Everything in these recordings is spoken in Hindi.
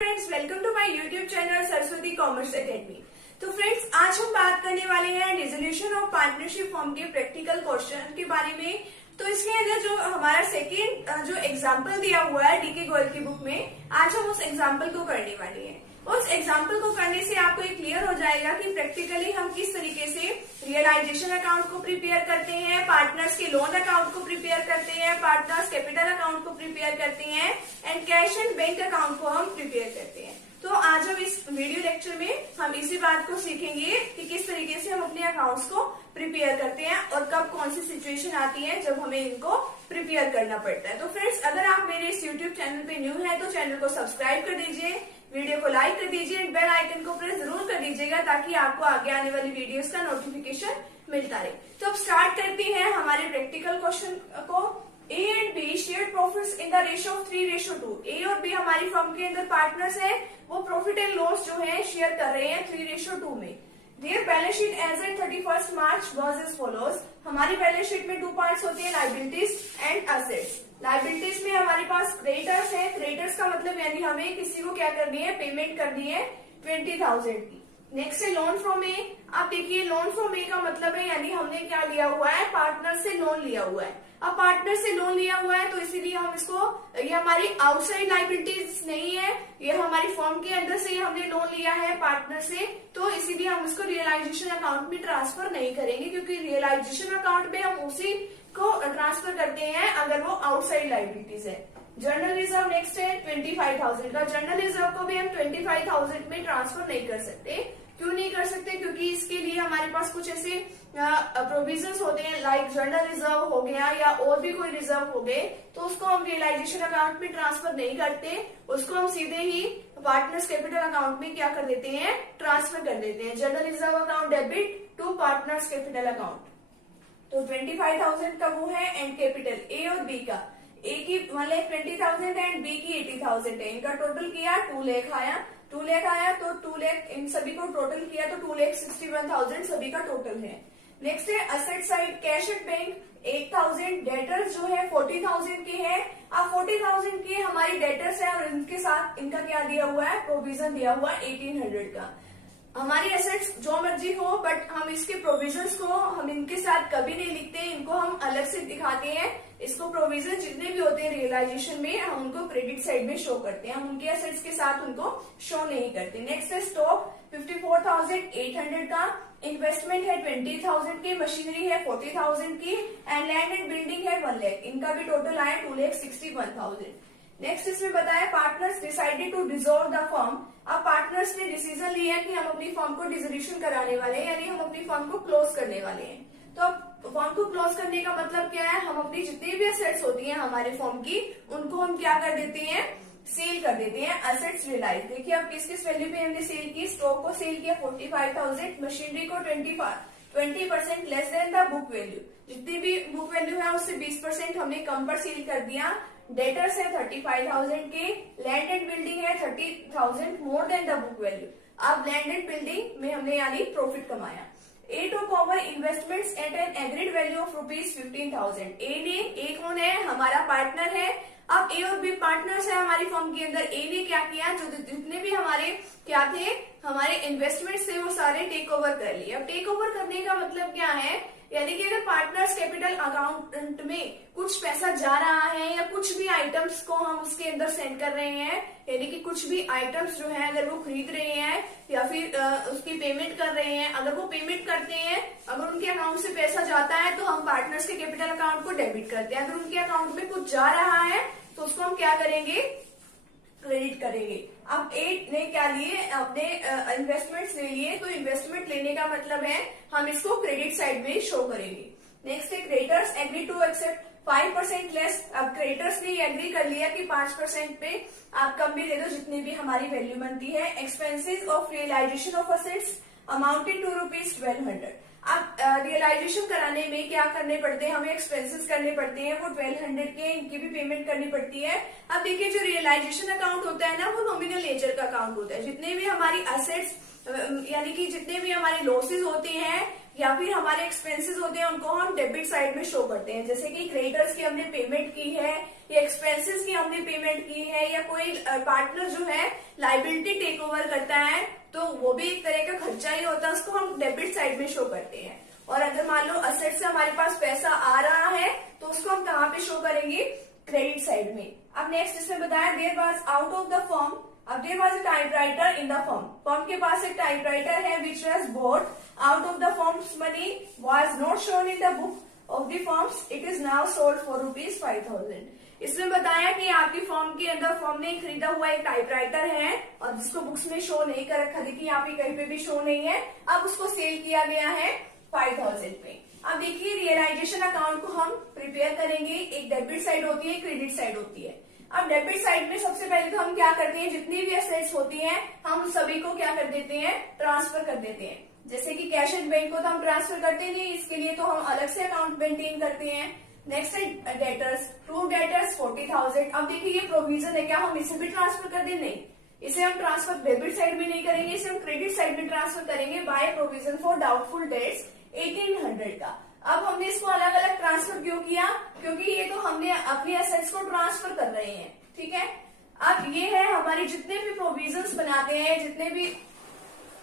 Friends, welcome to my YouTube channel Saraswati Commerce Academy. तो फ्रेंड्स, आज हम बात करने वाले हैं डिसोल्यूशन ऑफ पार्टनरशिप फॉर्म के प्रैक्टिकल क्वेश्चन के बारे में। तो इसके अंदर जो हमारा सेकेंड जो एग्जाम्पल दिया हुआ है डीके गोयल की बुक में, आज हम उस एग्जाम्पल को करने वाले हैं। उस एग्जाम्पल को करने से आपको ये क्लियर हो जाएगा कि प्रैक्टिकली हम किस तरीके से रियलाइजेशन अकाउंट को प्रिपेयर करते हैं, पार्टनर्स के लोन अकाउंट को प्रिपेयर करते हैं, पार्टनर्स कैपिटल अकाउंट को प्रिपेयर करते हैं and cash and bank account को हम प्रिपेयर करते हैं। तो आज हम इस वीडियो लेक्चर में हम इसी बात को सीखेंगे कि किस तरीके से हम अपने अकाउंट्स को प्रिपेयर करते हैं और कब कौन सी सिचुएशन आती है जब हमें इनको प्रिपेयर करना पड़ता है। तो फ्रेंड्स, अगर आप मेरे इस यूट्यूब चैनल पे न्यू है तो चैनल को सब्सक्राइब कर दीजिए, वीडियो को लाइक कर दीजिए, बेल आइकन को प्रेस जरूर कर दीजिएगा ताकि आपको आगे आने वाली वीडियोस का नोटिफिकेशन मिलता रहे। तो अब स्टार्ट करते हैं हमारे प्रैक्टिकल क्वेश्चन को। A and be shared profits in the ratio of 3:2। ए और बी हमारी फर्म के अंदर पार्टनर्स हैं, वो प्रॉफिट एंड लॉस जो है शेयर कर रहे हैं 3:2 में। Their balance sheet as at 31 March was as follows. हमारी बैलेंस शीट में 2 पार्ट्स होते हैं, लायबिलिटीज एंड एसेट्स। लायबिलिटीज में हमारे पास क्रेडिटर्स है। क्रेडिटर्स का मतलब यानी हमें किसी को क्या करनी है, पेमेंट करनी है 20,000 की। नेक्स्ट है लोन फ्रॉम ए। आप देखिए, लोन फ्रॉम ए का मतलब है यानी हमने क्या लिया हुआ है, पार्टनर से लोन लिया हुआ है। अब पार्टनर से लोन लिया हुआ है तो इसीलिए हम इसको, ये हमारी आउटसाइड लायबिलिटीज नहीं है, ये हमारी फर्म के अंदर से हमने लोन लिया है पार्टनर से, तो इसीलिए हम इसको रियलाइजेशन अकाउंट में ट्रांसफर नहीं करेंगे, क्योंकि रियलाइजेशन अकाउंट में हम उसी को ट्रांसफर करते हैं अगर वो आउटसाइड लायबिलिटीज है। जनरल रिजर्व नेक्स्ट है 25,000 का। जनरल रिजर्व को भी हम 25,000 में ट्रांसफर नहीं कर सकते। क्यों नहीं कर सकते? क्योंकि इसके लिए हमारे पास कुछ ऐसे प्रोविजंस होते हैं, लाइक जनरल रिजर्व हो गया या और भी कोई रिजर्व हो गए, तो उसको हम रियलाइजेशन अकाउंट में ट्रांसफर नहीं करते, उसको हम सीधे ही पार्टनर्स कैपिटल अकाउंट में क्या कर देते हैं, ट्रांसफर कर देते हैं। General reserve account debit to partners capital account. तो 25,000 का वो है एंड कैपिटल ए और बी का। ए की 1,20,000 एंड बी की 80,000 है। इनका टोटल किया 2 लाख आया। 2 लाख आया तो 2 लाख इन सभी को टोटल किया तो 2,61,000 सभी का टोटल है। नेक्स्ट है asset side, cash at bank 8,000, debtors जो है 40,000 के हैं। अब 40,000 के हमारी डेटर्स है और इनके साथ इनका क्या दिया हुआ है, प्रोविजन दिया हुआ है 1,800 का। हमारी एसेट्स जो मर्जी हो, बट हम इसके प्रोविजंस को हम इनके साथ कभी नहीं लिखते, इनको हम अलग से दिखाते हैं। इसको प्रोविजन जितने भी होते हैं रियलाइजेशन में, हम उनको क्रेडिट साइड में शो करते हैं, हम उनके एसेट्स के साथ उनको शो नहीं करते। नेक्स्ट है स्टॉक 54,800 का, इन्वेस्टमेंट है 20,000 की, मशीनरी है 40,000 की एंड लैंड एंड बिल्डिंग है 1 लाख। इनका भी टोटल आया 2,61,000। नेक्स्ट इसमें बताया partners decided to dissolve the firm. अब पार्टनर्स ने डिसीजन लिया कि हम अपनी फर्म को डिसोल्यूशन कराने वाले हैं, यानी हम अपनी फर्म को क्लोज करने वाले हैं। तो अब फर्म को क्लोज करने का मतलब क्या है, हम अपनी जितनी भी एसेट्स होती हैं हमारे फर्म की, उनको हम क्या कर देते हैं, सेल कर देते हैं। एसेट्स रियलाइज, देखिए अब किस किस वैल्यू पे हमने सेल की। स्टॉक को सेल किया 45,000, मशीनरी को 20% less than the book value, जितनी भी बुक वैल्यू है उससे 20% हमने कम पर सेल कर दिया। डेटर्स है 35,000 के, लैंड एंड बिल्डिंग है 30,000 more than the book value. अब लैंड एंड बिल्डिंग में हमने यानी प्रॉफिट कमाया। A to common investments at an agreed value of ₹15,000। A कौन है, हमारा पार्टनर है। अब ए और बी पार्टनर्स है हमारी फर्म के अंदर। ए ने क्या किया, जो जितने भी हमारे क्या थे, हमारे इन्वेस्टमेंट्स थे, वो सारे टेक ओवर कर लिए। अब टेक ओवर करने का मतलब क्या है, यानी कि अगर पार्टनर्स कैपिटल अकाउंट में कुछ पैसा जा रहा है या कुछ भी आइटम्स को हम उसके अंदर सेंड कर रहे हैं, यानी कि कुछ भी आइटम्स जो है अगर वो खरीद रहे हैं या फिर उसकी पेमेंट कर रहे हैं, अगर वो पेमेंट करते हैं, अगर उनके अकाउंट से पैसा जाता है तो हम पार्टनर्स के कैपिटल अकाउंट को डेबिट करते हैं। अगर उनके अकाउंट में कुछ जा रहा है तो उसको हम क्या करेंगे, क्रेडिट करेंगे। अब ए ने क्या लिए, अपने इन्वेस्टमेंट्स ले लिए, तो इन्वेस्टमेंट लेने का मतलब है हम इसको क्रेडिट साइड में शो करेंगे। नेक्स्ट है creditors agree to accept 5% less. अब क्रेडिटर्स ने एग्री कर लिया कि 5% पे आप कम भी दे दो जितनी भी हमारी वैल्यू बनती है। Expenses of realisation of assets amounted to ₹1,200। अब रियलाइजेशन कराने में क्या करने पड़ते हैं, हमें एक्सपेंसेस करने पड़ते हैं, वो 1,200 के, इनकी भी पेमेंट करनी पड़ती है। अब देखिए, जो रियलाइजेशन अकाउंट होता है ना, वो नॉमिनल नेचर का अकाउंट होता है। जितने भी हमारी असेट्स यानी कि जितने भी हमारे लॉसेस होते हैं या फिर हमारे एक्सपेंसेस होते हैं, उनको हम डेबिट साइड में शो करते हैं। जैसे कि क्रेडिटर्स की हमने पेमेंट की है या एक्सपेंसेस की हमने पेमेंट की है, या कोई पार्टनर जो है लाइबिलिटी टेक ओवर करता है, तो वो भी एक तरह का खर्चा ही होता है, उसको हम डेबिट साइड में शो करते हैं। और अगर मान लो असेट से हमारे पास पैसा आ रहा है तो उसको हम कहाँ पे शो करेंगे, क्रेडिट साइड में। अब नेक्स्ट इसमें बताया there was out of the firm, अब there was a typewriter in the firm के पास एक टाइपराइटर है which was bought out of the firm's money was not shown in the book of the firm's, it is now sold for ₹5,000। इसमें बताया कि आपकी फर्म के अंदर फर्म ने खरीदा हुआ एक टाइपराइटर है और जिसको बुक्स में शो नहीं कर रखा, देखिए यहाँ पे कहीं पे भी शो नहीं है, अब उसको सेल किया गया है 5,000 पे। अब देखिए रियलाइजेशन अकाउंट को हम प्रिपेयर करेंगे, एक डेबिट साइड होती है, क्रेडिट साइड होती है। अब डेबिट साइड में सबसे पहले तो हम क्या करते हैं, जितनी भी एसेट्स होती हैं हम सभी को क्या कर देते हैं, ट्रांसफर कर देते हैं। जैसे कि कैश एट बैंक को तो हम ट्रांसफर करते नहीं, इसके लिए तो हम अलग से अकाउंट मेंटेन करते हैं। नेक्स्ट है डेटर्स, ट्रू डेटर्स 40,000। अब देखिए ये प्रोविजन है, क्या हम इसे भी ट्रांसफर कर दें, नहीं, इसे हम ट्रांसफर डेबिट साइड में नहीं करेंगे, इसे हम क्रेडिट साइड में ट्रांसफर करेंगे by provision for doubtful debts 1800 का। अब हमने इसको अलग अलग ट्रांसफर क्यों किया, क्योंकि ये तो हमने अपनी एसेट्स को ट्रांसफर कर रहे हैं, ठीक है। अब ये है हमारी जितने भी प्रोविजंस बनाते हैं, जितने भी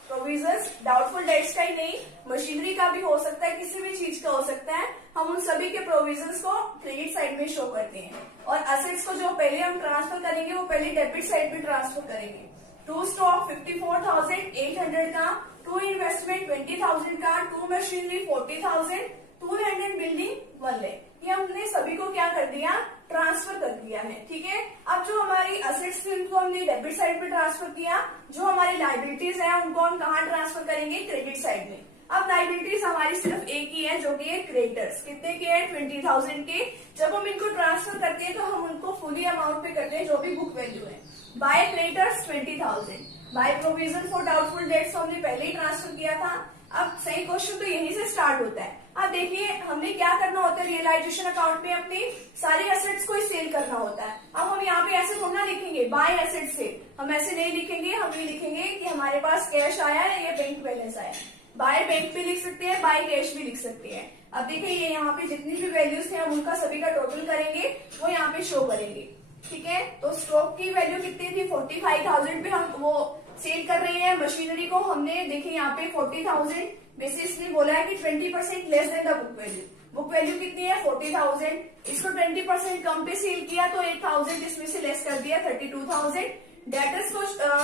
प्रोविजंस डाउटफुल डेट्स का ही नहीं, मशीनरी का भी हो सकता है, किसी भी चीज का हो सकता है, हम उन सभी के प्रोविजंस को क्रेडिट साइड में शो करते हैं। और असेट्स को जो पहले हम ट्रांसफर करेंगे वो पहले डेबिट साइड में ट्रांसफर करेंगे। टू स्टॉक 54,800 का, टू इन्वेस्टमेंट 20,000 का, to machinery 40,000, to land and building 1 lakh, ये हमने सभी को क्या कर दिया, ट्रांसफर कर दिया है, ठीक है। अब जो हमारी असेट्स थी उनको हमने डेबिट साइड में ट्रांसफर किया, जो हमारी लाइबिलिटीज है उनको हम कहाँ ट्रांसफर करेंगे, क्रेडिट साइड में। अब लाइबिलिटीज हमारी सिर्फ एक ही है, जो कि है क्रेडिटर्स, कितने के हैं, 20,000 के। जब हम इनको ट्रांसफर करते हैं तो हम उनको फुली अमाउंट पे करते हैं जो भी बुक वैल्यू है। By creditors 20,000, by provision for doubtful debts हमने पहले ही ट्रांसफर किया था। अब सही क्वेश्चन तो यहीं से स्टार्ट होता है। अब देखिए हमने क्या करना होता है, रियलाइजेशन अकाउंट में अपनी सारी एसेट्स को सेल करना होता है। अब हम यहाँ पे ऐसे थोड़ा लिखेंगे बाय एसेट सेल, हम ऐसे नहीं लिखेंगे, हम ये लिखेंगे कि हमारे पास कैश आया है या बैंक बैलेंस आया है। बाय बैंक भी लिख सकते हैं, बाय कैश भी लिख सकते हैं। अब देखिए ये यहाँ पे जितनी भी वैल्यूज थे हम उनका सभी का टोटल करेंगे, वो यहाँ पे शो करेंगे, ठीक है। तो स्टॉक की वैल्यू कितनी थी, 45,000 पे हम वो सेल कर रहे हैं। मशीनरी को हमने देखिए यहाँ पे 40,000 बेसिस ने बोला है कि 20% less than the book value. Book value कितनी है 40,000, इसको 20% कम पे सेल किया तो 8,000 इसमें से लेस कर दिया 32,000। डेटर्स को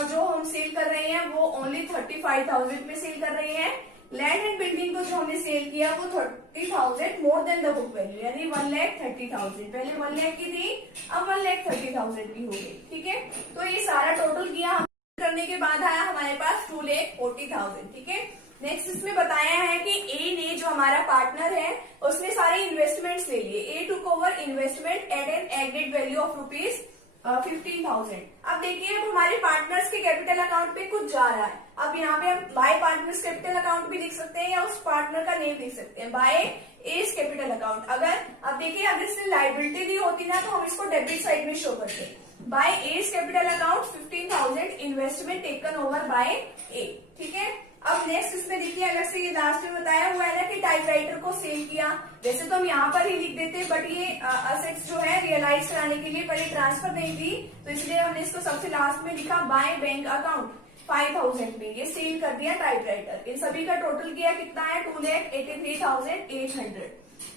जो हम सेल कर रहे हैं वो ओनली 35,000 में सेल कर रहे हैं। लैंड एंड बिल्डिंग को जो हमने सेल किया वो 30,000 more than the book value, यानी 1,30,000। पहले 1 लाख की थी, अब 1,30,000 की हो गई, ठीक है। तो ये सारा टोटल किया करने के बाद आया हमारे पास 2,40,000, ठीक है। नेक्स्ट इसमें बताया है कि ए ने, जो हमारा पार्टनर है, उसने सारे इन्वेस्टमेंट्स ले लिए। A took over investment at an agreed value of ₹15,000। अब देखिए अब हमारे पार्टनर्स के कैपिटल अकाउंट पे कुछ जा रहा है। अब यहाँ पे हम बाय पार्टनर्स कैपिटल अकाउंट भी लिख सकते हैं या उस पार्टनर का नेम लिख सकते हैं, बाय एज कैपिटल अकाउंट। अगर अब देखिए अगर इसने लाइबिलिटी दी होती ना तो हम इसको डेबिट साइड में शो करते हैं। By A's capital account 15,000 investment taken over by A, ठीक है। अब नेक्स्ट इसमें देखिए अलग से ये लास्ट में बताया हुआ है ना कि टाइपराइटर को सेल किया। वैसे तो हम यहाँ पर ही लिख देते, बट ये असेट्स जो है रियलाइज कराने के लिए पहले ट्रांसफर नहीं थी, तो इसलिए हमने इसको सबसे लास्ट में लिखा बाय बैंक अकाउंट 5,000 में ये सेल कर दिया टाइपराइटर। इन सभी का टोटल किया कितना है, 2,83,800,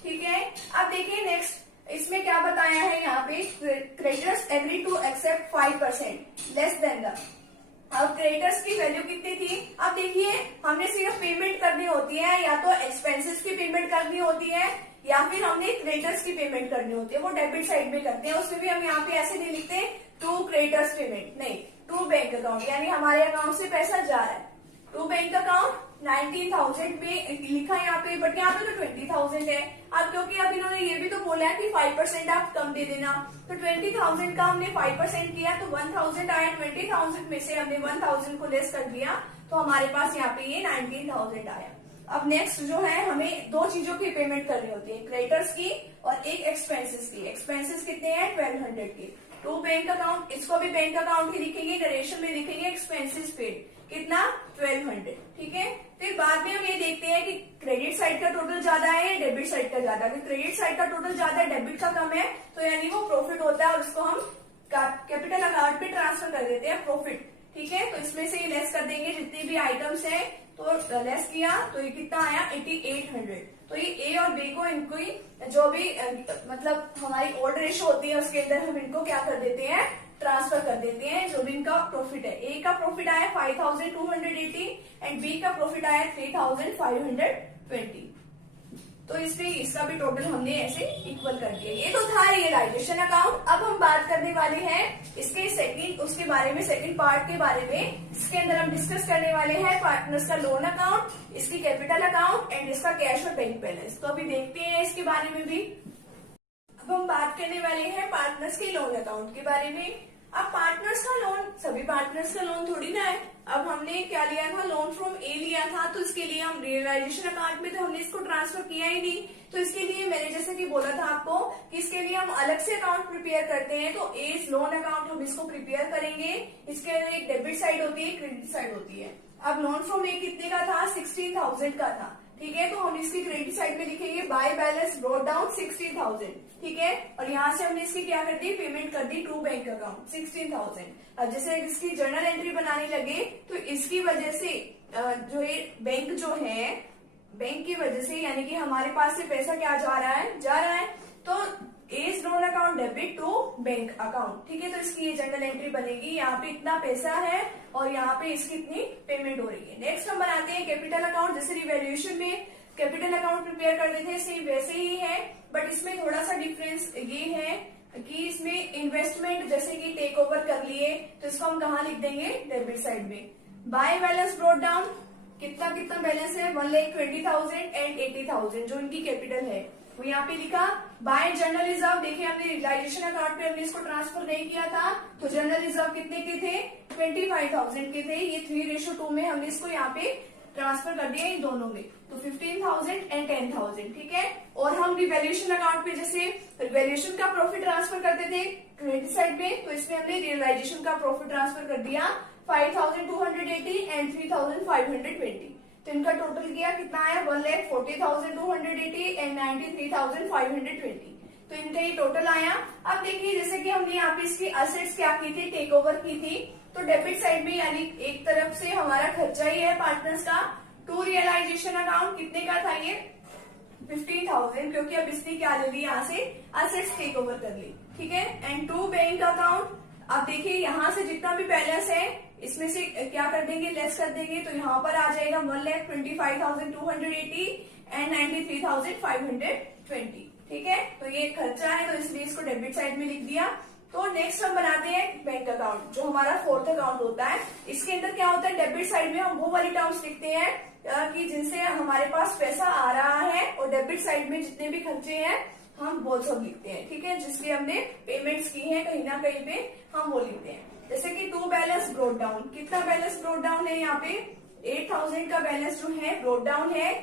ठीक है। अब देखिए नेक्स्ट इसमें क्या बताया है, यहाँ पे creditors agree to accept 5% less than the. अब क्रेडिटर्स की वैल्यू कितनी थी, अब देखिए हमने सिर्फ पेमेंट करनी होती है, या तो एक्सपेंसेस की पेमेंट करनी होती है या फिर हमने क्रेडिटर्स की पेमेंट करनी होती है, वो डेबिट साइड में करते हैं। उसमें भी हम यहाँ पे ऐसे नहीं लिखते टू क्रेडिटर्स पेमेंट, नहीं, टू बैंक अकाउंट, यानी हमारे अकाउंट से पैसा जा रहा है। टू बैंक अकाउंट 19,000 में लिखा यहाँ पे, बट यहाँ पे तो 20,000 है। अब क्योंकि अब इन्होंने ये भी तो बोला है कि 5% आप कम दे देना, तो 20,000 का हमने 5% किया तो 1,000 आया। 20,000 में से हमने 1,000 को लेस कर दिया तो हमारे पास यहाँ पे ये 19,000 आया। अब नेक्स्ट जो है हमें दो चीजों की पेमेंट करनी होती है, क्रेडिटर्स की और एक एक्सपेंसेस की। एक्सपेंसेस कितने हैं 1,200 के। टू बैंक अकाउंट, इसको भी बैंक अकाउंट ही लिखेंगे, नरेशन में लिखेंगे एक्सपेंसेस पेड, कितना 1200, ठीक है। फिर बाद में हम ये देखते हैं कि क्रेडिट साइड का टोटल ज्यादा है या डेबिट साइड का ज्यादा है। क्रेडिट साइड का टोटल ज्यादा है, डेबिट का कम है, तो यानी वो प्रॉफिट होता है और उसको हम कैपिटल अकाउंट पे ट्रांसफर कर देते हैं प्रॉफिट, ठीक है। तो इसमें से ये लेस कर देंगे जितने भी आइटम्स हैं, तो लेस किया तो ये कितना आया 8800। तो ये ए और बी को इनको ही जो भी मतलब हमारी ओल्ड रेशो होती है उसके अंदर हम इनको क्या कर देते हैं, ट्रांसफर कर देते हैं जो भी इनका प्रॉफिट है। ए का प्रॉफिट आया 5280 एंड बी का प्रॉफिट आया 3520। तो इसमें इसका भी टोटल हमने ऐसे इक्वल कर दिया। ये तो था रियलाइजेशन अकाउंट। अब हम बात करने वाले हैं इसके सेकंड उसके बारे में, सेकंड पार्ट के बारे में। इसके अंदर हम डिस्कस करने वाले हैं पार्टनर्स का लोन अकाउंट, इसकी कैपिटल अकाउंट एंड इसका कैश और बैंक बैलेंस। तो अभी देखते हैं इसके बारे में भी। अब हम बात करने वाले हैं पार्टनर्स के लोन अकाउंट के बारे में। अब पार्टनर्स का लोन, सभी पार्टनर्स का लोन थोड़ी ना है। अब हमने क्या लिया था, लोन फ्रॉम ए लिया था, तो इसके लिए हम रियलाइजेशन अकाउंट में तो हमने इसको ट्रांसफर किया ही नहीं। तो इसके लिए मैंने जैसे कि बोला था आपको कि इसके लिए हम अलग से अकाउंट प्रिपेयर करते हैं। तो ए लोन अकाउंट हम इसको प्रिपेयर करेंगे। इसके अंदर एक डेबिट साइड होती है, क्रेडिट साइड होती है। अब लोन फ्रॉम ए कितने का था, 16,000 का था, ठीक है। तो हम इसकी क्रेडिट साइड में लिखेंगे बाय बैलेंस ब्रॉट डाउन 16,000, ठीक है। और यहाँ से हमने इसकी क्या कर दी, पेमेंट कर दी टू बैंक अकाउंट 16,000। अब जैसे इसकी जर्नल एंट्री बनाने लगे तो इसकी वजह से जो ये बैंक जो है, बैंक की वजह से यानी कि हमारे पास से पैसा क्या जा रहा है, तो as loan account debit to bank account, ठीक है। तो इसकी ये जनरल एंट्री बनेगी, यहाँ पे इतना पैसा है और यहाँ पे इसकी इतनी पेमेंट हो रही है। नेक्स्ट हम बनाते हैं कैपिटल अकाउंट। जैसे रिवैल्यूएशन में कैपिटल अकाउंट प्रिपेयर करते थे, सेम वैसे ही है, बट इसमें थोड़ा सा डिफरेंस ये है कि इसमें इन्वेस्टमेंट जैसे कि टेक ओवर कर लिए तो इसको हम कहाँ लिख देंगे, डेबिट साइड में। बाय बैलेंस ब्रॉट डाउन, कितना कितना बैलेंस है, 1,20,000 एंड 80,000 जो इनकी कैपिटल है वो यहाँ पे लिखा। बाय जर्नल रिजर्व, देखिए हमने रियलाइजेशन अकाउंट पे हमने इसको ट्रांसफर नहीं किया था, तो जर्नल रिजर्व कितने के थे, 25,000 के थे। ये 3:2 में हमने इसको यहाँ पे ट्रांसफर कर दिया इन दोनों में, तो 15,000 एंड 10,000, ठीक है। और हम रिवैल्यूएशन अकाउंट पे जैसे रिवैल्यूएशन का प्रॉफिट ट्रांसफर करते थे क्रेडिट साइड में, तो इसमें हमने रियलाइजेशन का प्रॉफिट ट्रांसफर कर दिया 5,280 एंड 3,520। तो इनका टोटल किया कितना आया, 1,40,280 एंड 93,520। तो इनका ये टोटल आया। अब देखिए जैसे कि हमने यहाँ पे इसकी असेट्स क्या की थी, टेक ओवर की थी, तो डेबिट साइड में यानी एक तरफ से हमारा खर्चा ही है पार्टनर्स का। टू रियलाइजेशन अकाउंट कितने का था ये, 15,000, क्योंकि अब इसने क्या ले ली, यहाँ से असेट्स टेक ओवर कर ली, ठीक है। एंड टू बैंक अकाउंट, अब देखिए यहाँ से जितना भी बैलेंस है इसमें से क्या कर देंगे, लेस कर देंगे, तो यहाँ पर आ जाएगा 1,25,280 एंड 93,520, ठीक है। तो ये खर्चा है तो इसलिए इसको डेबिट साइड में लिख दिया। तो नेक्स्ट हम बनाते हैं बैंक अकाउंट, जो हमारा फोर्थ अकाउंट होता है। इसके अंदर क्या होता है, डेबिट साइड में हम वो वाली टर्म्स लिखते हैं कि जिनसे हमारे पास पैसा आ रहा है, और डेबिट साइड में जितने भी खर्चे हैं हम वो सब लिखते हैं, ठीक है। जिसके हमने पेमेंट्स की है कहीं ना कहीं पे हम वो लिखते हैं। जैसे कि टू बैलेंस ब्रोट डाउन, कितना बैलेंस ब्रोट डाउन है, यहाँ पे 8,000 का बैलेंस जो है ब्रोट डाउन है।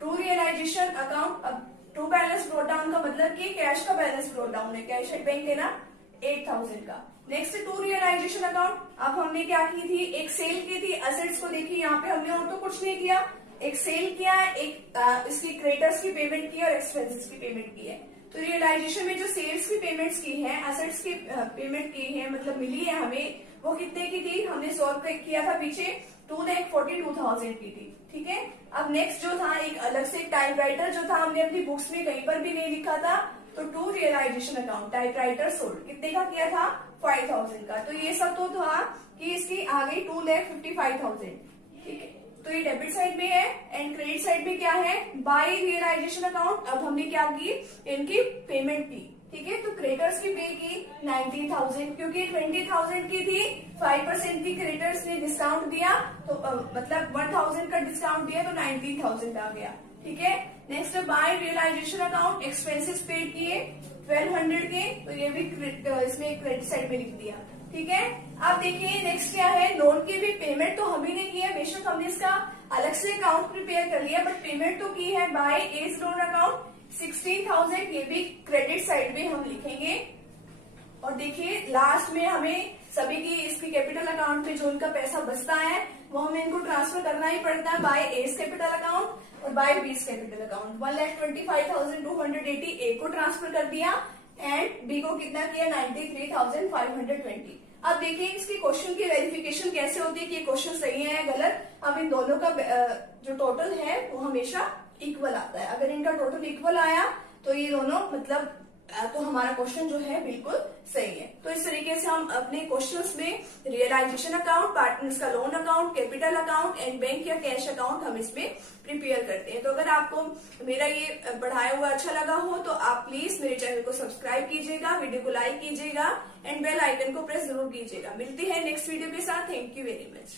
टू रियलाइजेशन अकाउंट, अब टू बैलेंस ब्रोट डाउन का मतलब कि कैश का बैलेंस ब्रोट डाउन है, कैश एट बैंक है ना 8,000 का। नेक्स्ट टू रियलाइजेशन अकाउंट, अब हमने क्या की थी, एक सेल की थी असेट्स को, देखिए यहाँ पे हमने और तो कुछ नहीं किया, एक सेल किया है, एक इसकी क्रेडिटर्स की पेमेंट की है और एक्सपेंसेस की पेमेंट की है। तो रियलाइजेशन में जो सेल्स की पेमेंट्स की है, असेट्स की पेमेंट की है, मतलब मिली है हमें, वो कितने की थी, हमने सॉल्व किया था पीछे, 2,42,000 की थी, ठीक है। अब नेक्स्ट जो था, एक अलग से टाइपराइटर जो था, हमने अपनी बुक्स में कहीं पर भी नहीं लिखा था, तो to realisation account typewriter sold कितने का किया था, 5,000 का। तो ये सब तो था कि इसकी आ गई 2,55,000, ठीक है। तो ये डेबिट साइड में है एंड क्रेडिट साइड में क्या है, बाय रियलाइजेशन अकाउंट। अब हमने क्या की, इनकी पेमेंट की, ठीक है। तो क्रेडिटर्स की पे की 19,000, क्योंकि 20,000 की थी, 5% की क्रेडिटर्स ने डिस्काउंट दिया, तो मतलब 1,000 का डिस्काउंट दिया तो 19,000 आ गया, ठीक है। Next by realisation account, expenses paid किए 1,200 के, तो ये भी इसमें क्रेडिट साइड में लिख दिया, ठीक है। अब देखिए नेक्स्ट क्या है, लोन की भी पेमेंट तो हम ही ने की है, बेशक हमने इसका अलग से अकाउंट प्रिपेयर कर लिया, बट पेमेंट तो की है बाय एज लोन अकाउंट 16,000, ये भी क्रेडिट साइड में हम लिखेंगे। और देखिए लास्ट में हमें सभी की इसकी कैपिटल अकाउंट में जो इनका पैसा बचता है वो हमें इनको ट्रांसफर करना ही पड़ता है बाय एस कैपिटल अकाउंट और बाय बीस कैपिटल अकाउंट। 1,25,280 ए को ट्रांसफर कर दिया एंड बी को कितना किया 93,520। अब देखिए इसकी क्वेश्चन की वेरिफिकेशन कैसे होती है कि ये क्वेश्चन सही है या गलत। अब इन दोनों का जो टोटल है वो हमेशा इक्वल आता है। अगर इनका टोटल इक्वल आया तो ये दोनों मतलब तो हमारा क्वेश्चन जो है बिल्कुल सही है। तो इस तरीके से हम अपने क्वेश्चंस में रियलाइजेशन अकाउंट, पार्टनर्स का loan account, capital account and bank या कैश अकाउंट हम इसमें प्रिपेयर करते हैं। तो अगर आपको मेरा ये पढ़ाया हुआ अच्छा लगा हो तो आप प्लीज मेरे चैनल को सब्सक्राइब कीजिएगा, वीडियो को लाइक कीजिएगा एंड बेल आइकन को प्रेस जरूर कीजिएगा। मिलती है नेक्स्ट वीडियो के साथ। Thank you very much.